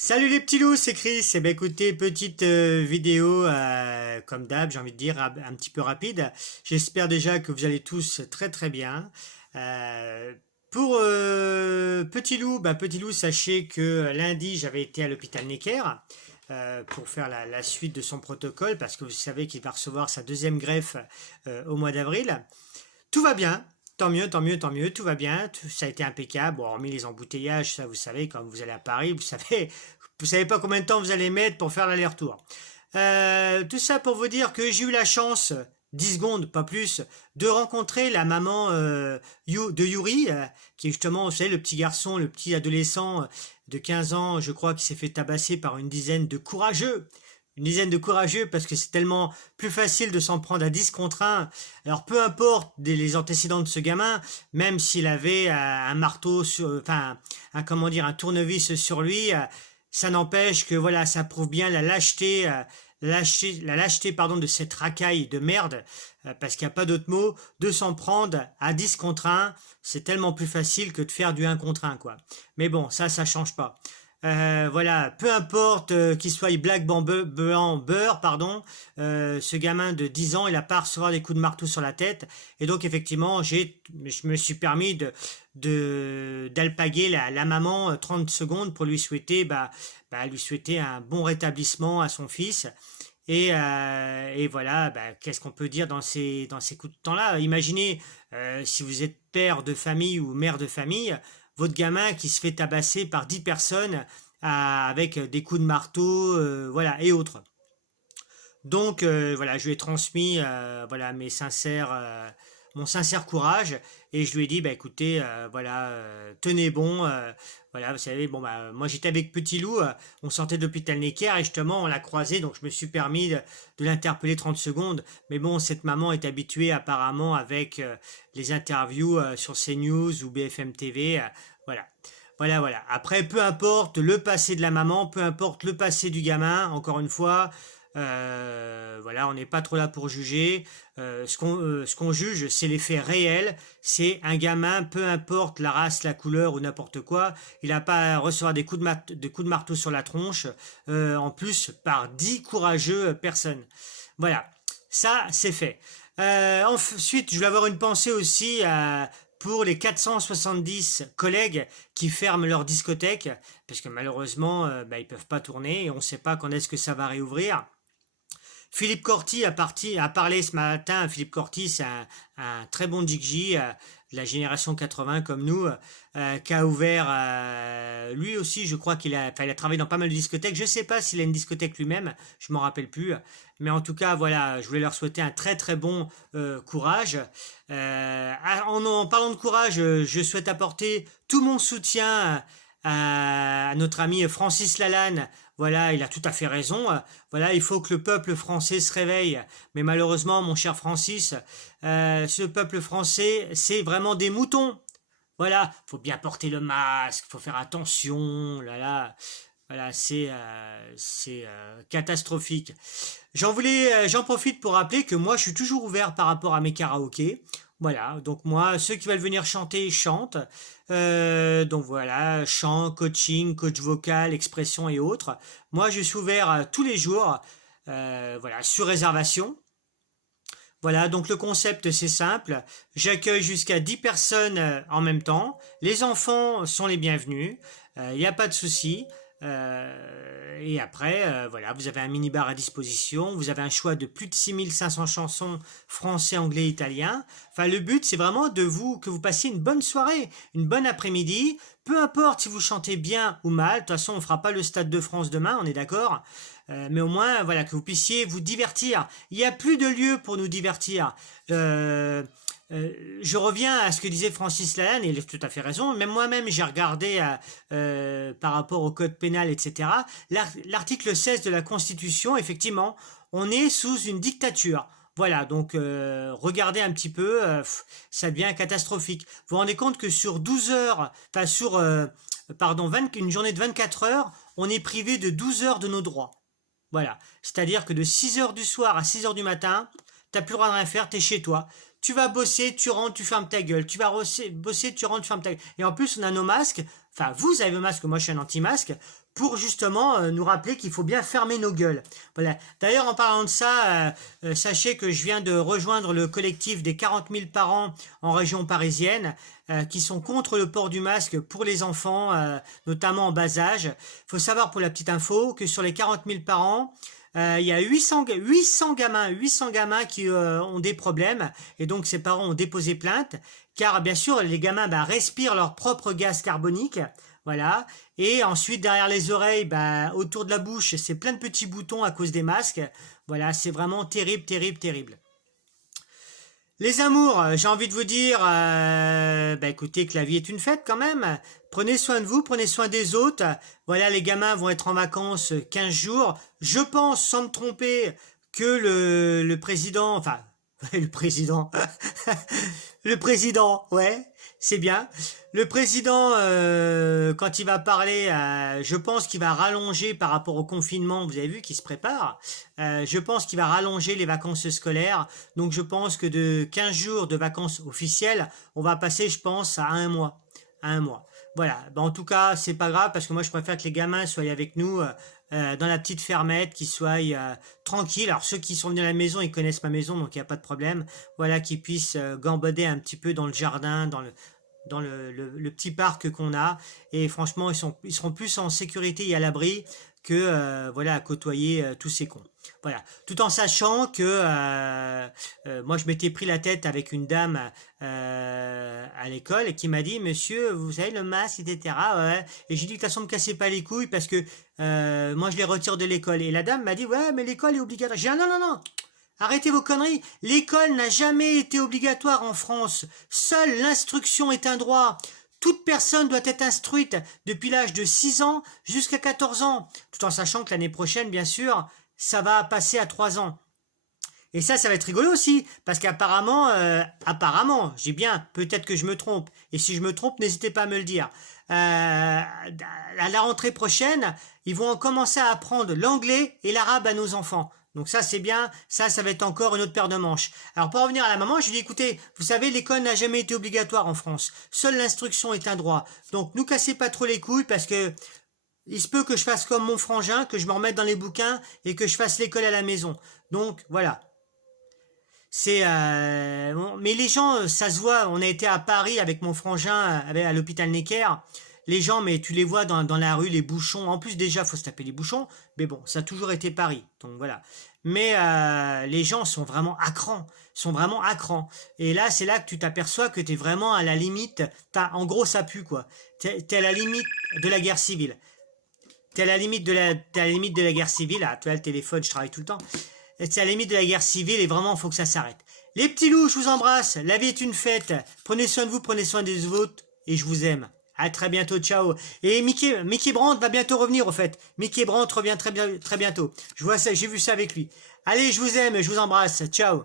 Salut les petits loups, c'est Chris. Eh ben écoutez, petite vidéo, comme d'hab, j'ai envie de dire, un petit peu rapide. J'espère déjà que vous allez tous très très bien. Euh, pour Petit loup, sachez que lundi, j'avais été à l'hôpital Necker pour faire la suite de son protocole, parce que vous savez qu'il va recevoir sa deuxième greffe au mois d'avril. Tout va bien. Tant mieux, tant mieux, tant mieux, tout va bien, ça a été impeccable. Bon, hormis les embouteillages, ça vous savez, quand vous allez à Paris, vous savez pas combien de temps vous allez mettre pour faire l'aller-retour. Tout ça pour vous dire que j'ai eu la chance, 10 secondes, pas plus, de rencontrer la maman de Yuri, qui est justement, vous savez, le petit garçon, le petit adolescent de 15 ans, je crois, qui s'est fait tabasser par une dizaine de courageux. Une dizaine de courageux, parce que c'est tellement plus facile de s'en prendre à 10 contre 1. Alors peu importe les antécédents de ce gamin, même s'il avait un marteau enfin comment dire, un tournevis sur lui, ça n'empêche que voilà, ça prouve bien la lâcheté, pardon, de cette racaille de merde, parce qu'il n'y a pas d'autre mot, de s'en prendre à 10 contre 1, c'est tellement plus facile que de faire du 1 contre 1, quoi. Mais bon, ça change pas. Voilà, peu importe qu'il soit blanc, beurre, pardon, ce gamin de 10 ans, il a pas à recevoir des coups de marteau sur la tête. Et donc, effectivement, je me suis permis d'alpaguer la maman 30 secondes pour lui souhaiter, lui souhaiter un bon rétablissement à son fils. Et voilà, qu'est-ce qu'on peut dire dans ces coups de temps-là? Imaginez, si vous êtes père de famille ou mère de famille, votre gamin qui se fait tabasser par 10 personnes avec des coups de marteau, voilà, et autres. Donc voilà, je lui ai transmis voilà mon sincère courage, et je lui ai dit écoutez, voilà, tenez bon, voilà, vous savez, bon moi j'étais avec Petit Loup, on sortait de l'hôpital Necker et justement on l'a croisé, donc je me suis permis de l'interpeller 30 secondes. Mais bon, cette maman est habituée apparemment avec les interviews sur CNews ou BFM TV, voilà. Voilà. Après, peu importe le passé de la maman, peu importe le passé du gamin, encore une fois, voilà, on n'est pas trop là pour juger. Ce qu'on juge, c'est les faits réels. C'est un gamin, peu importe la race, la couleur ou n'importe quoi, il n'a pas à recevoir des coups de marteau sur la tronche, en plus par 10 courageux personnes. Voilà, ça c'est fait. Ensuite, je voulais avoir une pensée aussi pour les 470 collègues qui ferment leur discothèque, parce que malheureusement, ils peuvent pas tourner et on ne sait pas quand est-ce que ça va réouvrir. Philippe Corti a parlé ce matin. Philippe Corti, c'est un très bon DJ de la génération 80 comme nous, qui a ouvert, lui aussi, je crois il a travaillé dans pas mal de discothèques. Je ne sais pas s'il a une discothèque lui-même, je m'en rappelle plus. Mais en tout cas, voilà, je voulais leur souhaiter un très très bon courage. En parlant de courage, je souhaite apporter tout mon soutien à notre ami Francis Lalanne. Voilà, il a tout à fait raison. Voilà, il faut que le peuple français se réveille. Mais malheureusement, mon cher Francis, ce peuple français, c'est vraiment des moutons. Voilà, faut bien porter le masque, faut faire attention. Là. Voilà, c'est catastrophique. J'en profite pour rappeler que moi, je suis toujours ouvert par rapport à mes karaokés. Voilà, donc moi, ceux qui veulent venir chanter, chantent. Donc voilà, chant, coaching, coach vocal, expression et autres. Moi, je suis ouvert tous les jours, voilà, sur réservation. Voilà, donc le concept c'est simple, j'accueille jusqu'à 10 personnes en même temps, les enfants sont les bienvenus, il n'y a pas de souci. Et après, voilà, vous avez un mini-bar à disposition, vous avez un choix de plus de 6500 chansons français, anglais, italien. Enfin, le but, c'est vraiment que vous passiez une bonne soirée, une bonne après-midi, peu importe si vous chantez bien ou mal, de toute façon, on ne fera pas le Stade de France demain, on est d'accord. Mais au moins, voilà, que vous puissiez vous divertir. Il n'y a plus de lieu pour nous divertir. Je reviens à ce que disait Francis Lalanne, et il a tout à fait raison. Même moi-même, j'ai regardé par rapport au code pénal, etc. L'article 16 de la Constitution, effectivement, on est sous une dictature. Voilà, donc regardez un petit peu, ça devient catastrophique. Vous vous rendez compte que sur 12 heures, enfin une journée de 24 heures, on est privé de 12 heures de nos droits. Voilà, c'est-à-dire que de 6 heures du soir à 6 heures du matin, t'as plus le droit de rien faire, t'es chez toi. Tu vas bosser, tu rentres, tu fermes ta gueule. Tu vas bosser, tu rentres, tu fermes ta gueule. Et en plus, on a nos masques. enfin vous avez vos masques, moi je suis un anti-masque, pour justement nous rappeler qu'il faut bien fermer nos gueules. Voilà. D'ailleurs, en parlant de ça, sachez que je viens de rejoindre le collectif des 40 000 parents en région parisienne qui sont contre le port du masque pour les enfants, notamment en bas âge. Il faut savoir, pour la petite info, que sur les 40 000 parents, il y a 800 gamins qui ont des problèmes, et donc ces parents ont déposé plainte, car bien sûr les gamins respirent leur propre gaz carbonique, voilà, et ensuite derrière les oreilles, autour de la bouche, c'est plein de petits boutons à cause des masques, voilà, c'est vraiment terrible, terrible, terrible. Les amours, j'ai envie de vous dire, écoutez, que la vie est une fête quand même. Prenez soin de vous, prenez soin des autres. Voilà, les gamins vont être en vacances 15 jours. Je pense, sans me tromper, que le président, enfin, le président, le président, ouais, c'est bien. Le président, quand il va parler, je pense qu'il va rallonger par rapport au confinement, vous avez vu, qu'il se prépare. Je pense qu'il va rallonger les vacances scolaires. Donc je pense que de 15 jours de vacances officielles, on va passer, je pense, à un mois. À un mois. Voilà. En tout cas, c'est pas grave, parce que moi, je préfère que les gamins soient avec nous dans la petite fermette, qu'ils soient tranquilles. Alors ceux qui sont venus à la maison, ils connaissent ma maison, donc il n'y a pas de problème. Voilà, qu'ils puissent gambader un petit peu dans le jardin, dans le petit parc qu'on a, et franchement ils seront plus en sécurité et à l'abri que voilà, à côtoyer tous ces cons. Voilà, tout en sachant que moi je m'étais pris la tête avec une dame à l'école qui m'a dit: monsieur, vous savez, le masque, etc. Ouais. Et j'ai dit: de toute façon, me cassez pas les couilles, parce que moi je les retire de l'école. Et la dame m'a dit: ouais, mais l'école est obligatoire. J'ai dit: ah, non, non, non, arrêtez vos conneries, l'école n'a jamais été obligatoire en France. Seule l'instruction est un droit. Toute personne doit être instruite depuis l'âge de 6 ans jusqu'à 14 ans, tout en sachant que l'année prochaine, bien sûr, ça va passer à 3 ans. Et ça va être rigolo aussi, parce qu'apparemment, j'ai bien, peut-être que je me trompe, et si je me trompe, n'hésitez pas à me le dire. À la rentrée prochaine, ils vont commencer à apprendre l'anglais et l'arabe à nos enfants. Donc ça, c'est bien, ça va être encore une autre paire de manches. Alors pour revenir à la maman, je lui dis: écoutez, vous savez, l'école n'a jamais été obligatoire en France. Seule l'instruction est un droit. Donc nous cassez pas trop les couilles, parce que il se peut que je fasse comme mon frangin, que je me remette dans les bouquins et que je fasse l'école à la maison. Donc voilà. C'est mais les gens, ça se voit. On a été à Paris avec mon frangin, à l'hôpital Necker. Les gens, mais tu les vois dans la rue, les bouchons. En plus, déjà, faut se taper les bouchons. Mais bon, ça a toujours été Paris. Donc voilà. Mais les gens sont vraiment à cran. Sont vraiment à cran. Et là, c'est là que tu t'aperçois que tu es vraiment à la limite. En gros, ça pue, quoi. T'es à la limite de la guerre civile. T'es à la limite de la guerre civile. Ah, tu vois, le téléphone, je travaille tout le temps. C'est à la limite de la guerre civile, et vraiment, il faut que ça s'arrête. Les petits loups, je vous embrasse. La vie est une fête. Prenez soin de vous, prenez soin des autres, et je vous aime. À très bientôt, ciao. Et Mickey Brandt va bientôt revenir, au fait. Mickey Brandt revient très bientôt. Je vois ça, j'ai vu ça avec lui. Allez, je vous aime, je vous embrasse. Ciao.